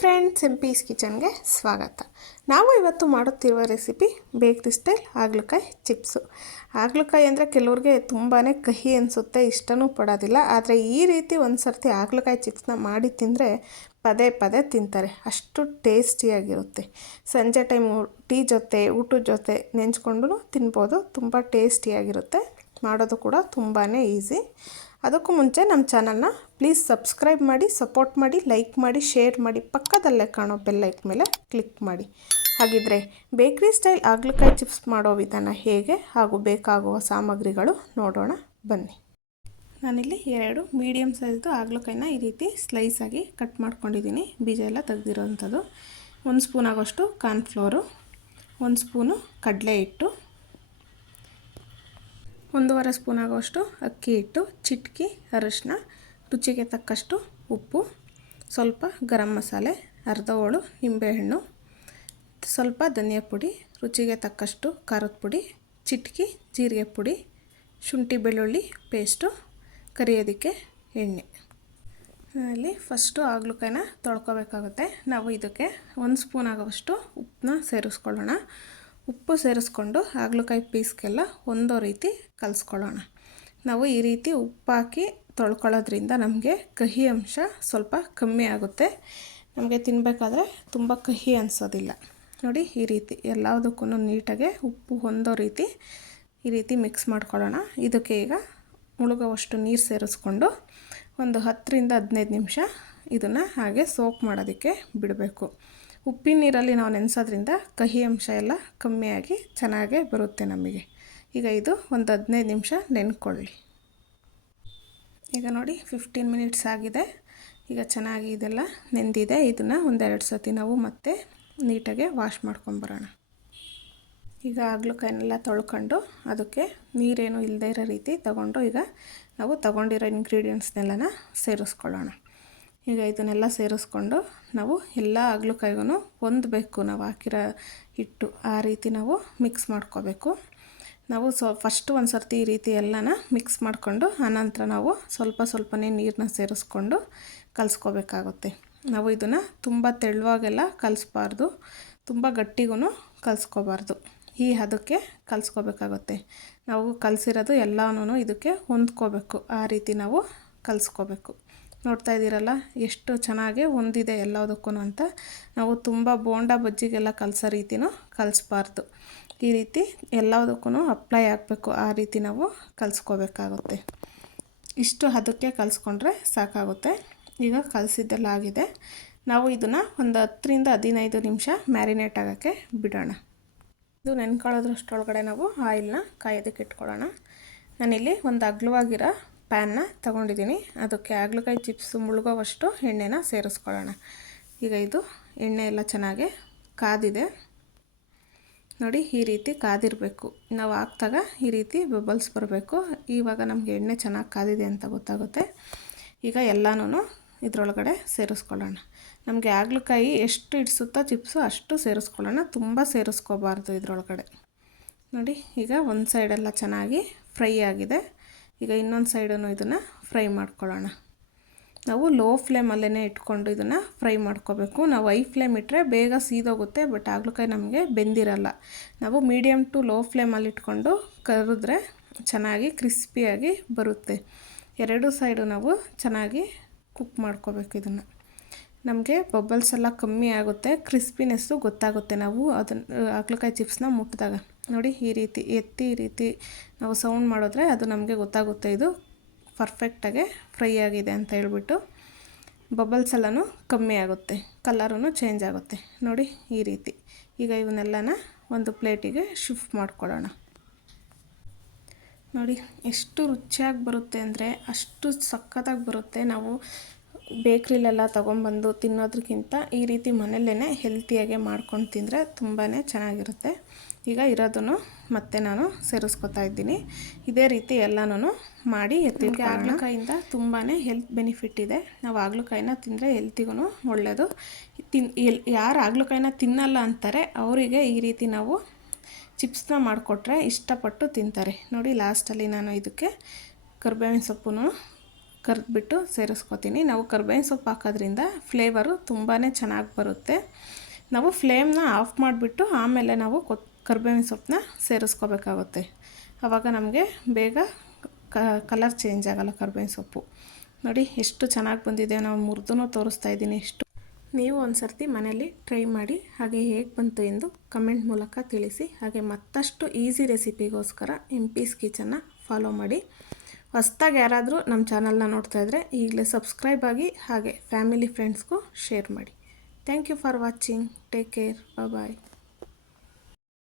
Friends M piece ಕಿಚನ್ಗೆ ಸ್ವಾಗತ. ನಾವು ಇವತ್ತು ಮಾಡುತ್ತಿರುವ ರೆಸಿಪಿ ಬೇಕ್ರಿ ಸ್ಟೈಲ್ ಆಗ್ಲಕಾಯಿ ಚಿಪ್ಸು. ಆಗ್ಲಕಾಯಿ ಅಂದರೆ ಕೆಲವ್ರಿಗೆ ತುಂಬಾ ಕಹಿ ಅನಿಸುತ್ತೆ, ಇಷ್ಟನೂ ಪಡೋದಿಲ್ಲ. ಆದರೆ ಈ ರೀತಿ ಒಂದು ಸರ್ತಿ ಆಗ್ಲಕಾಯಿ ಚಿಪ್ಸ್ನ ಮಾಡಿ ತಿಂದರೆ ಪದೇ ಪದೇ ತಿಂತಾರೆ. ಅಷ್ಟು ಟೇಸ್ಟಿಯಾಗಿರುತ್ತೆ. ಸಂಜೆ ಟೈಮು ಟೀ ಜೊತೆ, ಊಟದ ಜೊತೆ ನೆಂಚ್ಕೊಂಡು ತಿನ್ಬೋದು. ತುಂಬ ಟೇಸ್ಟಿಯಾಗಿರುತ್ತೆ. ಮಾಡೋದು ಕೂಡ ತುಂಬಾ ಈಸಿ. ಅದಕ್ಕೂ ಮುಂಚೆ ನಮ್ಮ ಚಾನಲ್ನ ಪ್ಲೀಸ್ ಸಬ್ಸ್ಕ್ರೈಬ್ ಮಾಡಿ, ಸಪೋರ್ಟ್ ಮಾಡಿ, ಲೈಕ್ ಮಾಡಿ, ಶೇರ್ ಮಾಡಿ, ಪಕ್ಕದಲ್ಲೇ ಕಾಣೋ ಬೆಲ್ಲೈಕ್ ಮೇಲೆ ಕ್ಲಿಕ್ ಮಾಡಿ. ಹಾಗಿದ್ರೆ ಬೇಕ್ರಿ ಸ್ಟೈಲ್ ಹಾಗಲಕಾಯಿ ಚಿಪ್ಸ್ ಮಾಡೋ ವಿಧಾನ ಹೇಗೆ ಹಾಗೂ ಬೇಕಾಗುವ ಸಾಮಗ್ರಿಗಳು ನೋಡೋಣ ಬನ್ನಿ. ನಾನಿಲ್ಲಿ ಎರಡು ಮೀಡಿಯಮ್ ಸೈಜ್ದು ಆಗ್ಲಕಾಯಿನ ಈ ರೀತಿ ಸ್ಲೈಸಾಗಿ ಕಟ್ ಮಾಡ್ಕೊಂಡಿದ್ದೀನಿ. ಬೀಜ ಎಲ್ಲ ತೆಗೆದಿರೋವಂಥದ್ದು ಒಂದು ಸ್ಪೂನ್ ಆಗೋಷ್ಟು ಕಾರ್ನ್ಫ್ಲೋರು, ಒಂದು ಸ್ಪೂನು ಕಡಲೆ ಹಿಟ್ಟು ಒಂದೂವರೆ ಸ್ಪೂನ್ ಆಗೋಷ್ಟು ಅಕ್ಕಿ ಹಿಟ್ಟು, ಚಿಟಕಿ ಅರಶಿನ ರುಚಿಗೆ ತಕ್ಕಷ್ಟು ಉಪ್ಪು, ಸ್ವಲ್ಪ ಗರಂ ಮಸಾಲೆ, ಅರ್ಧ ಹೋಳು ನಿಂಬೆಹಣ್ಣು, ಸ್ವಲ್ಪ ಧನಿಯಾ ಪುಡಿ, ರುಚಿಗೆ ತಕ್ಕಷ್ಟು ಖಾರದ ಪುಡಿ, ಚಿಟಕಿ, ಜೀರಿಗೆ ಪುಡಿ, ಶುಂಠಿ ಬೆಳ್ಳುಳ್ಳಿ ಪೇಸ್ಟು, ಕರಿಯೋದಕ್ಕೆ ಎಣ್ಣೆ. ಅಲ್ಲಿ ಫಸ್ಟು ಆಗ್ಲುಕಾಯಿನ ತೊಳ್ಕೊಬೇಕಾಗುತ್ತೆ. ನಾವು ಇದಕ್ಕೆ ಒಂದು ಸ್ಪೂನ್ ಆಗೋವಷ್ಟು ಉಪ್ಪನ್ನ ಸೇರಿಸ್ಕೊಳ್ಳೋಣ. ಉಪ್ಪು ಸೇರಿಸ್ಕೊಂಡು ಹಾಗಲಕಾಯಿ ಪೀಸ್ಗೆಲ್ಲ ಒಂದೋ ರೀತಿ ಕಲಿಸ್ಕೊಳ್ಳೋಣ. ನಾವು ಈ ರೀತಿ ಉಪ್ಪಾಕಿ ತೊಳ್ಕೊಳ್ಳೋದ್ರಿಂದ ನಮಗೆ ಕಹಿ ಅಂಶ ಸ್ವಲ್ಪ ಕಮ್ಮಿ ಆಗುತ್ತೆ. ನಮಗೆ ತಿನ್ನಬೇಕಾದ್ರೆ ತುಂಬ ಕಹಿ ಅನಿಸೋದಿಲ್ಲ. ನೋಡಿ ಈ ರೀತಿ ಎಲ್ಲದಕ್ಕೂ ನೀಟಾಗೆ ಉಪ್ಪು ಹೊಂದೋ ರೀತಿ ಈ ರೀತಿ ಮಿಕ್ಸ್ ಮಾಡ್ಕೊಳ್ಳೋಣ. ಇದಕ್ಕೆ ಈಗ ಮುಳುಗುವಷ್ಟು ನೀರು ಸೇರಿಸ್ಕೊಂಡು ಒಂದು ಹತ್ತರಿಂದ ಹದಿನೈದು ನಿಮಿಷ ಇದನ್ನು ಹಾಗೆ ಸೋಕ್ ಮಾಡೋದಕ್ಕೆ ಬಿಡಬೇಕು. ಉಪ್ಪಿನ ನೀರಲ್ಲಿ ನಾವು ನೆನೆಸೋದ್ರಿಂದ ಕಹಿ ಅಂಶ ಎಲ್ಲ ಕಮ್ಮಿಯಾಗಿ ಚೆನ್ನಾಗೇ ಬರುತ್ತೆ ನಮಗೆ. ಈಗ ಇದು ಒಂದು ಹದಿನೈದು ನಿಮಿಷ ನೆನ್ಕೊಳ್ಳಿ. ಈಗ ನೋಡಿ ಫಿಫ್ಟೀನ್ ಮಿನಿಟ್ಸ್ ಆಗಿದೆ. ಈಗ ಚೆನ್ನಾಗಿ ಇದೆಲ್ಲ ನೆಂದಿದೆ. ಇದನ್ನು ಒಂದೆರಡು ಸತಿ ನಾವು ಮತ್ತೆ ನೀಟಾಗೆ ವಾಶ್ ಮಾಡ್ಕೊಂಬರೋಣ ಈಗ ಹಾಗಲಕಾಯಿನೆಲ್ಲ ತೊಳ್ಕೊಂಡು ಅದಕ್ಕೆ ನೀರೇನು ಇಲ್ಲದೇ ಇರೋ ರೀತಿ ತಗೊಂಡು ಈಗ ನಾವು ತಗೊಂಡಿರೋ ಇಂಗ್ರೀಡಿಯೆಂಟ್ಸ್ನೆಲ್ಲನ ಸೇರಿಸ್ಕೊಳ್ಳೋಣ. ಈಗ ಇದನ್ನೆಲ್ಲ ಸೇರಿಸ್ಕೊಂಡು ನಾವು ಎಲ್ಲ ಹಾಗಲಕಾಯಿಗೂ ಹೊಂದಬೇಕು ನಾವು ಹಾಕಿರೋ ಹಿಟ್ಟು ಆ ರೀತಿ ನಾವು ಮಿಕ್ಸ್ ಮಾಡ್ಕೋಬೇಕು. ನಾವು ಸೊ ಫಸ್ಟ್ ಒಂದು ಸರ್ತಿ ಈ ರೀತಿ ಎಲ್ಲನ ಮಿಕ್ಸ್ ಮಾಡಿಕೊಂಡು ಆನಂತರ ನಾವು ಸ್ವಲ್ಪ ಸ್ವಲ್ಪನೇ ನೀರನ್ನ ಸೇರಿಸ್ಕೊಂಡು ಕಲಿಸ್ಕೋಬೇಕಾಗುತ್ತೆ. ನಾವು ಇದನ್ನು ತುಂಬ ತೆಳುವಾಗೆಲ್ಲ ಕಲಿಸ್ಬಾರ್ದು. ತುಂಬ ಗಟ್ಟಿಗೂ ಕಲಿಸ್ಕೋಬಾರ್ದು. ಈ ಹದಕ್ಕೆ ಕಲಿಸ್ಕೋಬೇಕಾಗುತ್ತೆ. ನಾವು ಕಲಸಿರೋದು ಎಲ್ಲನೂ ಇದಕ್ಕೆ ಹೊಂದ್ಕೋಬೇಕು. ಆ ರೀತಿ ನಾವು ಕಲಿಸ್ಕೋಬೇಕು. ನೋಡ್ತಾ ಇದ್ದೀರಲ್ಲ? ಎಷ್ಟು ಚೆನ್ನಾಗಿ ಹೊಂದಿದೆ ಎಲ್ಲದಕ್ಕೂ ಅಂತ. ನಾವು ತುಂಬ ಬೋಂಡ ಬಜ್ಜಿಗೆಲ್ಲ ಕಲಸೋ ರೀತಿನೂ ಕಲಿಸ್ಬಾರ್ದು. ಈ ರೀತಿ ಎಲ್ಲದಕ್ಕೂ ಅಪ್ಲೈ ಆಗಬೇಕು. ಆ ರೀತಿ ನಾವು ಕಲಿಸ್ಕೋಬೇಕಾಗುತ್ತೆ. ಇಷ್ಟು ಅದಕ್ಕೆ ಕಲಿಸ್ಕೊಂಡ್ರೆ ಸಾಕಾಗುತ್ತೆ. ಈಗ ಕಲಸಿದ್ದೆಲ್ಲ ಆಗಿದೆ ನಾವು ಇದನ್ನು ಒಂದು ಹತ್ತರಿಂದ ಹದಿನೈದು ನಿಮಿಷ ಮ್ಯಾರಿನೇಟ್ ಆಗೋಕ್ಕೆ ಬಿಡೋಣ. ಇದು ನೆನ್ಕೊಳ್ಳೋದ್ರಷ್ಟೊಳಗಡೆ ನಾವು ಆಯಿಲ್ನ ಕಾಯೋದಕ್ಕೆ ಇಟ್ಕೊಳ್ಳೋಣ. ನಾನಿಲ್ಲಿ ಒಂದು ಅಗ್ಲವಾಗಿರೋ ಪ್ಯಾನ್ನ ತಗೊಂಡಿದ್ದೀನಿ. ಅದಕ್ಕೆ ಹಾಗಲಕಾಯಿ ಚಿಪ್ಸು ಮುಳುಗೋವಷ್ಟು ಎಣ್ಣೆನ ಸೇರಿಸ್ಕೊಳ್ಳೋಣ. ಈಗ ಇದು ಎಣ್ಣೆ ಎಲ್ಲ ಚೆನ್ನಾಗಿ ಕಾದಿದೆ. ನೋಡಿ, ಈ ರೀತಿ ಕಾದಿರಬೇಕು. ನಾವು ಹಾಕ್ದಾಗ ಈ ರೀತಿ ಬಬಲ್ಸ್ ಬರಬೇಕು. ಇವಾಗ ನಮಗೆ ಎಣ್ಣೆ ಚೆನ್ನಾಗಿ ಕಾದಿದೆ ಅಂತ ಗೊತ್ತಾಗುತ್ತೆ. ಈಗ ಎಲ್ಲನೂ ಇದರೊಳಗಡೆ ಸೇರಿಸ್ಕೊಳ್ಳೋಣ. ನಮಗೆ ಹಾಗಲಕಾಯಿ ಎಷ್ಟು ಇಡಿಸುತ್ತೋ ಚಿಪ್ಸು ಅಷ್ಟು ಸೇರಿಸ್ಕೊಳ್ಳೋಣ. ತುಂಬ ಸೇರಿಸ್ಕೋಬಾರ್ದು ಇದರೊಳಗಡೆ. ನೋಡಿ, ಈಗ ಒಂದು ಸೈಡೆಲ್ಲ ಚೆನ್ನಾಗಿ ಫ್ರೈ ಆಗಿದೆ. ಈಗ ಇನ್ನೊಂದು ಸೈಡನ್ನು ಇದನ್ನು ಫ್ರೈ ಮಾಡ್ಕೊಳ್ಳೋಣ. ನಾವು ಲೋ ಫ್ಲೇಮಲ್ಲೇ ಇಟ್ಕೊಂಡು ಇದನ್ನು ಫ್ರೈ ಮಾಡ್ಕೋಬೇಕು. ನಾವು ಐ ಫ್ಲೇಮ್ ಇಟ್ಟರೆ ಬೇಗ ಸೀದೋಗುತ್ತೆ, ಬಟ್ ಆಗ್ಲಕಾಯಿ ನಮಗೆ ಬೆಂದಿರಲ್ಲ. ನಾವು ಮೀಡಿಯಮ್ ಟು ಲೋ ಫ್ಲೇಮಲ್ಲಿ ಇಟ್ಕೊಂಡು ಕರಿದ್ರೆ ಚೆನ್ನಾಗಿ ಕ್ರಿಸ್ಪಿಯಾಗಿ ಬರುತ್ತೆ. ಎರಡು ಸೈಡು ನಾವು ಚೆನ್ನಾಗಿ ಕುಕ್ ಮಾಡ್ಕೋಬೇಕು ಇದನ್ನು. ನಮಗೆ ಬಬಲ್ಸ್ ಎಲ್ಲ ಕಮ್ಮಿ ಆಗುತ್ತೆ, ಕ್ರಿಸ್ಪಿನೆಸ್ಸು ಗೊತ್ತಾಗುತ್ತೆ ನಾವು ಅದನ್ನು ಹಾಗಲಕಾಯಿ ಚಿಪ್ಸ್ನ ಮುಟ್ಟಿದಾಗ ನೋಡಿ ಈ ರೀತಿ ಎತ್ತಿ ಈ ರೀತಿ ನಾವು ಸೌಂಡ್ ಮಾಡಿದ್ರೆ ಅದು ನಮಗೆ ಗೊತ್ತಾಗುತ್ತೆ. ಇದು ಪರ್ಫೆಕ್ಟಾಗೆ ಫ್ರೈ ಆಗಿದೆ ಅಂತ ಹೇಳ್ಬಿಟ್ಟು ಬಬಲ್ಸ್ ಎಲ್ಲನೂ ಕಮ್ಮಿ ಆಗುತ್ತೆ. ಕಲರೂ ಚೇಂಜ್ ಆಗುತ್ತೆ. ನೋಡಿ ಈ ರೀತಿ. ಈಗ ಇವನ್ನೆಲ್ಲನ ಒಂದು ಪ್ಲೇಟಿಗೆ ಶಿಫ್ಟ್ ಮಾಡ್ಕೊಳ್ಳೋಣ. ನೋಡಿ ಎಷ್ಟು ರುಚಿಯಾಗಿ ಬರುತ್ತೆ ಅಂದರೆ ಅಷ್ಟು ಸಖತ್ತಾಗಿ ಬರುತ್ತೆ. ನಾವು ಬೇಕ್ರಿಲೆಲ್ಲ ತೊಗೊಂಬಂದು ತಿನ್ನೋದಕ್ಕಿಂತ ಈ ರೀತಿ ಮನೆಯಲ್ಲೇ ಹೆಲ್ತಿಯಾಗೆ ಮಾಡ್ಕೊಂಡು ತಿಂದರೆ ತುಂಬಾ ಚೆನ್ನಾಗಿರುತ್ತೆ. ಈಗ ಇರೋದನ್ನು ಮತ್ತೆ ನಾನು ಸೇರಿಸ್ಕೊತಾ ಇದ್ದೀನಿ. ಇದೇ ರೀತಿ ಎಲ್ಲನೂ ಮಾಡಿ ಎತ್ತಿಗೆ ಆಗ್ಲಕಾಯಿಂದ ತುಂಬಾ ಹೆಲ್ತ್ ಬೆನಿಫಿಟ್ ಇದೆ. ನಾವು ಆಗ್ಲಕಾಯಿನ ತಿಂದರೆ ಹೆಲ್ತಿಗೂ ಒಳ್ಳೆಯದು ತಿನ್, ಎಲ್, ಯಾರು ಆಗ್ಲಕಾಯಿನ ತಿನ್ನಲ್ಲ ಅಂತಾರೆ, ಅವರಿಗೆ ಈ ರೀತಿ ನಾವು ಚಿಪ್ಸ್ನ ಮಾಡಿಕೊಟ್ರೆ ಇಷ್ಟಪಟ್ಟು ತಿಂತಾರೆ. ನೋಡಿ ಲಾಸ್ಟಲ್ಲಿ ನಾನು ಇದಕ್ಕೆ ಕರ್ಬೇವಿನ ಸೊಪ್ಪು ಕರೆದ್ಬಿಟ್ಟು ಸೇರಿಸ್ಕೊತೀನಿ. ನಾವು ಕರ್ಬೇವಿನ ಸೊಪ್ಪು ಹಾಕೋದ್ರಿಂದ ಫ್ಲೇವರು ತುಂಬಾ ಚೆನ್ನಾಗಿ ಬರುತ್ತೆ. ನಾವು ಫ್ಲೇಮ್ನ ಆಫ್ ಮಾಡಿಬಿಟ್ಟು ಆಮೇಲೆ ನಾವು ಕೊತ್, ಕರ್ಬೇವಿನ ಸೊಪ್ಪನ್ನ ಸೇರಿಸ್ಕೋಬೇಕಾಗುತ್ತೆ. ಆವಾಗ ನಮಗೆ ಬೇಗ ಕಲರ್ ಚೇಂಜ್ ಆಗೋಲ್ಲ ಕರ್ಬೇವಿನ ಸೊಪ್ಪು. ನೋಡಿ ಎಷ್ಟು ಚೆನ್ನಾಗಿ ಬಂದಿದೆ. ನಾವು ಮುರಿದೂ ತೋರಿಸ್ತಾ ಇದ್ದೀನಿ ಎಷ್ಟು ನೀವು ಒಂದು ಸರ್ತಿ ಮನೇಲಿ ಟ್ರೈ ಮಾಡಿ ಹಾಗೆ ಹೇಗೆ ಬಂತು ಎಂದು ಕಮೆಂಟ್ ಮೂಲಕ ತಿಳಿಸಿ. ಹಾಗೆ ಮತ್ತಷ್ಟು ಈಸಿ ರೆಸಿಪಿಗೋಸ್ಕರ ಎಂ ಪೀಸ್ ಕಿಚನ್ನ ಫಾಲೋ ಮಾಡಿ. ಹೊಸ್ದಾಗಿ ಯಾರಾದರೂ ನಮ್ಮ ಚಾನಲ್ನ ನೋಡ್ತಾ ಇದ್ದರೆ ಈಗಲೇ ಸಬ್ಸ್ಕ್ರೈಬ್ ಆಗಿ ಹಾಗೆ ಫ್ಯಾಮಿಲಿ ಫ್ರೆಂಡ್ಸ್ಗೂ ಶೇರ್ ಮಾಡಿ. Thank you for watching. Take care. Bye.